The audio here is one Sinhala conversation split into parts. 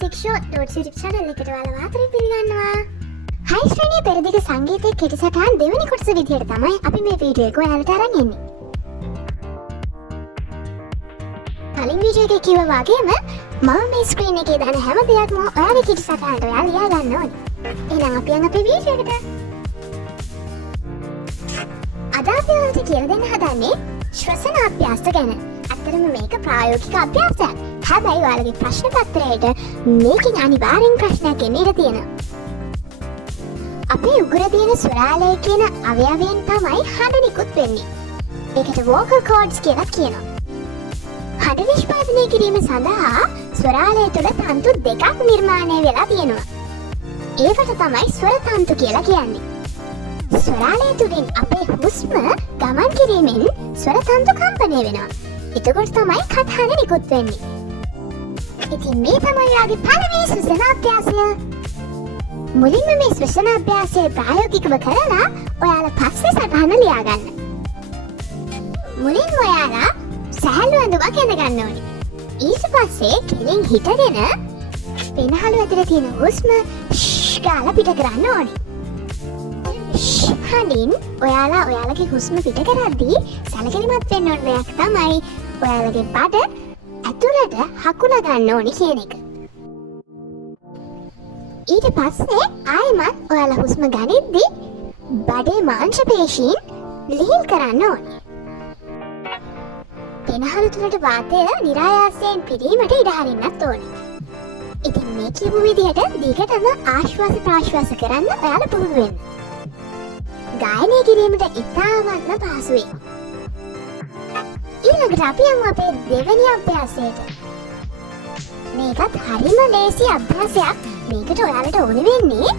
6show.youtube channel එකට ඔයාලා වාතරේ පිළිගන්නවා. හයි ශ්‍රේණියේ පෙරදිග සංගීතයේ කෙටිසටහන් දෙවෙනි කොටස විදියට තමයි අපි මේ වීඩියෝ එක ඔයාලට අරන් එන්නේ. කලින් වීඩියෝ එකේ කිව්වා වගේම මම මේ ස්ක්‍රීන් එකේ දාන හැම දෙයක්ම ඔයාලගේ කෙටිසටහනට ඔයාලා ලියා ගන්න ඕනේ. එහෙනම් අපි යන් අපේ වීඩියෝ එකට. අද අපි ඔයාලට කියලා දෙන්න හදන්නේ ශ්වසන අභ්‍යාස ගැන. ඇත්තටම මේක ප්‍රායෝගික අභ්‍යාසයක්. හැබැයි ඔයාලගේ ප්‍රශ්න පත්‍රයට මේකෙන් අනිවාර්යෙන් ප්‍රශ්නයක් එන්න ඉඩ තියෙනවා. අපේ උගුර තියෙන ස්වරාලය කියන අවයවයෙන් තමයි හඬ නිකුත් වෙන්නේ. ඒකට vocal cords කියලා කියනවා. හඬ නිෂ්පාදනය කිරීම සඳහා ස්වරාලය තුළ තන්තු දෙකක් නිර්මාණය වෙලා තියෙනවා. ඒකට තමයි ස්වර තන්තු කියලා කියන්නේ. ස්වරාලය තුළින් අපේ හුස්ම ගමන් කිරීමෙන් ස්වර තන්තු කම්පණය වෙනවා. එතකොට තමයි කටහඬ නිකුත් වෙන්නේ. ඉතින් මේ තමයි ඔයාගේ පළවෙනි ශ්වසන අභ්‍යාසය. මුලින්ම මේ ශ්වසන අභ්‍යාසය ප්‍රායෝගිකව කරලා ඔයාලා පස්සේ සටහන ලියා ගන්න. මුලින්ම ඔයාලා සැහැල්ලු ඇඳුමක් ඇඳ ගන්න ඕනේ. ඊට පස්සේ කෙලින් හිටගෙන පෙනහළු ඇතුලේ තියෙන හුස්ම ෂ් ගාලා පිට කරන්න ඕනේ. හඬින් ඔයාලා ඔයාලගේ හුස්ම පිට කරද්දී සැලකිලිමත් වෙන්න ඕන දෙයක් තමයි ඔයාලගේ බඩ ඇතුළට හකුල ගන්න ඕනි කියන එක. ඊට පස්සේ ආයෙමත් ඔයාලා හුස්ම ගනිද්දී බඩේ මාංශ පේශීන් ලිහිල් කරන්න ඕනේ. පෙනහළු තුළට වාතය නිරායාසයෙන් පිරීමට ඉඩ හරින්නත් ඕනේ. ඉතින් මේ කියපු විදිහට දිගටම ආශ්වාස ප්‍රාශ්වාස කරන්න ඔයාලා පුහුණු වෙන්න. ගායනය කිරීමට ඉතාමත්ම පහසුයි. ඊළඟට අපි යමු අපේ දෙවෙනි අභ්‍යාසයට. මේකත් හරිම ලේසි අභ්‍යාසයක්. මේකට ඔයාලට ඕන වෙන්නේ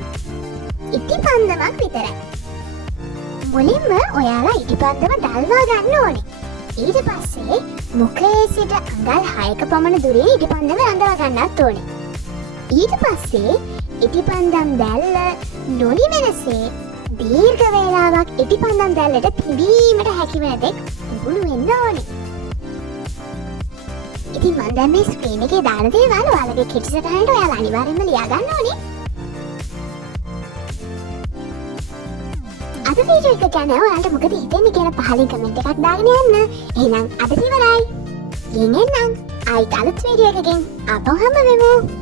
ඉටිපන්දමක් විතරයි. මුලින්ම ඔයාලා ඉටිපන්දම දල්වා ගන්න ඕනේ. ඊට පස්සේ මුඛයේ සිට අඟල් 6ක පමණ දුරේ ඉටිපන්දම රඳවා ගන්නත් ඕනේ. ඊට පස්සේ ඉටිපන්දම් දැල්ල නොනිවෙනසේ දීර්ඝ වේලාවක් ඉටිපන්දම් දැල්ලට පිඹීමට හැකි වෙන තෙක් පුහුණු වෙන්න ඕනේ. ඉතින් මම දැන් මේ ස්ක්‍රීන් එකේ දාන දේවල් ඔයාලගේ කෙටිසටහනට ඔයාලා අනිවාර්යෙන්ම ලියා ගන්න ඕනේ. අද වීඩියෝ එක ගැන ඔයාලට මොකද හිතෙන්නේ කියලා පහලින් කමෙන්ට් එකක් දාගෙන යන්න. එහෙනම් අද ඉවරයි. ඊයෙන් එන්නම්. ආයිත් අලුත් වීඩියෝ එකකින් ආපහු හම්බ වෙමු.